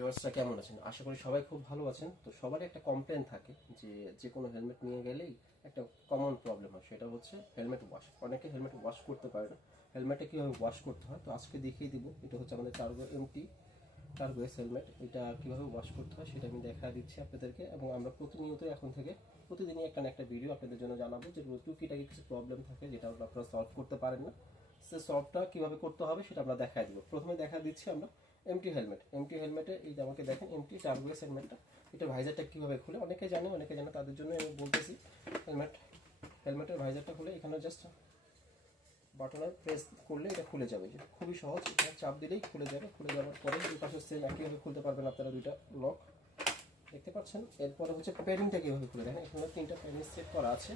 ভিউয়ার্সরা কেমন আছেন? আশা করি সবাই খুব ভালো আছেন। তো সবারই একটা কমপ্লেন থাকে যে কোনো হেলমেট নিয়ে গেলেই একটা কমন প্রবলেম হয়, সেটা হচ্ছে হেলমেট ওয়াশ। অনেকে হেলমেট ওয়াশ করতে পারে না। হেলমেটটা কীভাবে ওয়াশ করতে হয় তো আজকে দেখিয়ে দিব। এটা হচ্ছে আমাদের টার্গো এমটি টার্গো এস হেলমেট। এটা কীভাবে ওয়াশ করতে হয় সেটা আমি দেখা দিচ্ছি আপনাদেরকে, এবং আমরা প্রতিনিয়ত এখন থেকে প্রতিদিনই একটা না একটা ভিডিও আপনাদের জন্য জানাবো যে টুকিটাকি কিছু প্রবলেম থাকে যেটা আপনারা সলভ করতে পারেন না, সে সলভটা কীভাবে করতে হবে সেটা আমরা দেখা দিব। প্রথমে দেখা দিচ্ছি আমরা এমটি হেলমেটে এই যে আমাকে দেখেন এমটি টার্বোএস হেলমেটটা, এটা ভাইজারটা কীভাবে খুলে অনেকে জানে তাদের জন্য আমি বলতেছি। হেলমেটের ভাইজারটা খুলে এখানে জাস্ট বাটনের প্রেস করলে এটা খুলে যাবে, যে খুবই সহজ। এখানে চাপ দিলেই খুলে যাবে। খুলে যাওয়ার পরে এই পাশে সেম একইভাবে খুলতে পারবেন আপনারা, দুইটা লক দেখতে পাচ্ছেন। এরপরে হচ্ছে প্যাডিংটা কীভাবে খুলে দেখেন, এখানে 3টা প্যাডিং সেট করা আছে।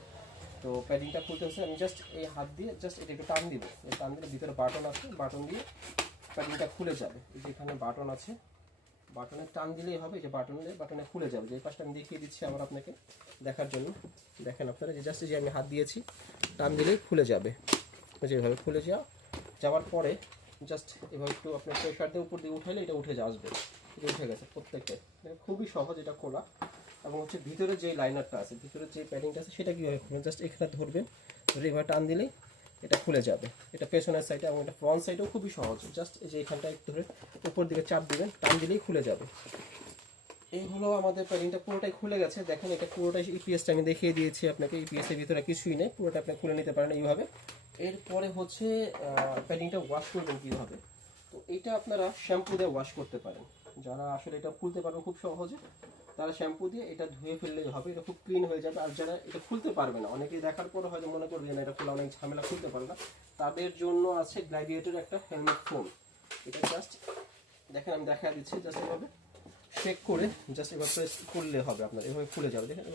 তো প্যাডিংটা খুলতে হচ্ছে আমি জাস্ট এই হাত দিয়ে জাস্ট এটা একটু টান দিব। এই টান দিলে ভিতরে বাটন আছে, বাটন দিয়ে প্যাডিংটা খুলে যাবে। এই যে এখানে বাটন আছে, বাটনে টান দিলেই হবে, যে বাটনে খুলে যাবে। যে পাশটা আমি দেখিয়ে দিচ্ছি আবার আপনাকে দেখার জন্য। দেখেন আপনারা যে জাস্ট যে আমি হাত দিয়েছি, টান দিলেই খুলে যাবে। যেভাবে খুলে যাওয়ার পরে জাস্ট এভাবে একটু আপনার প্রেশার দিয়ে উপর দিয়ে উঠাইলে এটা উঠে আসবে। এটা উঠে গেছে প্রত্যেকটা। খুবই সহজ এটা খোলা। এবং হচ্ছে ভিতরে যে লাইনারটা আছে, ভিতরে যে প্যাডিংটা আছে সেটা কীভাবে খুলবেন, জাস্ট এখানে ধরবেন, ধরে এভাবে টান দিলেই এটা খুলে যাবে। এটা পেছনের সাইডে এবং এটা ফ্রন্ট সাইডেও খুবই সহজ। জাস্ট এই যে এখানটা একটু ধরে উপর দিকে চাপ দিবেন, টান দিলেই খুলে যাবে। এই হলো আমাদের প্যাডিংটা পুরোটাই খুলে গেছে। দেখেন এটা পুরোটাই ইপিএসটা আমি দেখিয়ে দিয়েছি আপনাকে। ইপিএসের ভিতরে কিছুই নেই, পুরোটা আপনি খুলে নিতে পারেন এইভাবে। এরপরে হচ্ছে প্যাডিংটা ওয়াশ করবেন কীভাবে। তো এইটা আপনারা শ্যাম্পু দিয়ে ওয়াশ করতে পারেন। যারা আসলে এটা খুলতে পারবেন খুব সহজে, তারা শ্যাম্পু দিয়ে এটা ধুয়ে ফেললেই হবে, এটা খুব ক্লিন হয়ে যাবে। আর যারা এটা খুলতে পারবে না, অনেকেই দেখার পর হয়তো মনে করবে না এটা খোলা অনেক ঝামেলা, খুলতে পারে না, তাদের জন্য আছে গ্লাডিয়েটর একটা হেলমেট ফোম। এটা জাস্ট দেখেন আমি দেখা দিচ্ছি, জাস্ট এভাবে শেক করে জাস্ট এবার প্রেস করলে হবে, আপনার এভাবে খুলে যাবে। দেখেন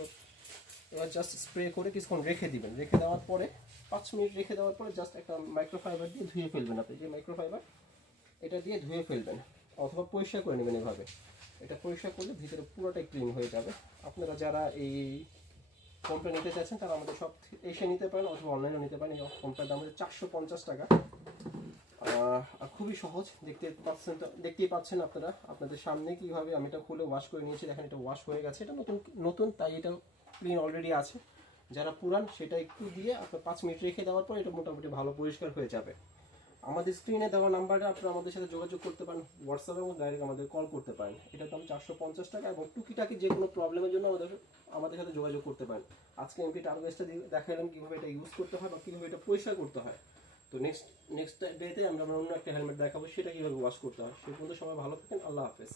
এবার জাস্ট স্প্রে করে কিছুক্ষণ রেখে দিবেন। রেখে দেওয়ার পরে 5 মিনিট রেখে দেওয়ার পরে জাস্ট একটা মাইক্রোফাইবার দিয়ে ধুয়ে ফেলবেন। আপনি যে মাইক্রোফাইবার এটা দিয়ে ধুয়ে ফেলবেন, অথবা পরিষ্কার করে নেবেন এভাবে। এটা পরিষ্কার করলে ভিতরে পুরোটাই ক্লিন হয়ে যাবে। আপনারা যারা এই ফোনটা নিতে চাচ্ছেন তারা আমাদের সব এসে নিতে পারেন, অথবা অনলাইনেও নিতে পারেন। এই ফোনটার দাম হচ্ছে 450 টাকা। আর খুবই সহজ, দেখতেই পাচ্ছেন আপনারা আপনাদের সামনে কীভাবে আমি এটা খুলে ওয়াশ করে নিয়েছি। দেখেন এটা ওয়াশ হয়ে গেছে, এটা নতুন তাই এটা ক্লিন অলরেডি আছে। যারা পুরান সেটা একটু দিয়ে আপনার 5 মিনিট রেখে দেওয়ার পর এটা মোটামুটি ভালো পরিষ্কার হয়ে যাবে। আমাদের স্ক্রিনে দেওয়া নাম্বারে আপনারা আমাদের সাথে যোগাযোগ করতে পারেন, হোয়াটসঅ্যাপে, এবং ডাইরেক্ট আমাদের কল করতে পারেন। এটার দাম 450 টাকা। এবং টুকিটাকি যে কোনো প্রবলেমের জন্য আমাদের সাথে যোগাযোগ করতে পারেন। আজকে এমপি টার্গোয়েসটা দেখালাম কীভাবে এটা ইউজ করতে হয় বা কীভাবে এটা পরিষ্কার করতে হয়। তো নেক্সট ডেতে আমরা অন্য একটা হেলমেট দেখাবো, সেটা কীভাবে ওয়াশ করতে হয়। সে পর্যন্ত সবাই ভালো থাকেন। আল্লাহ হাফেজ।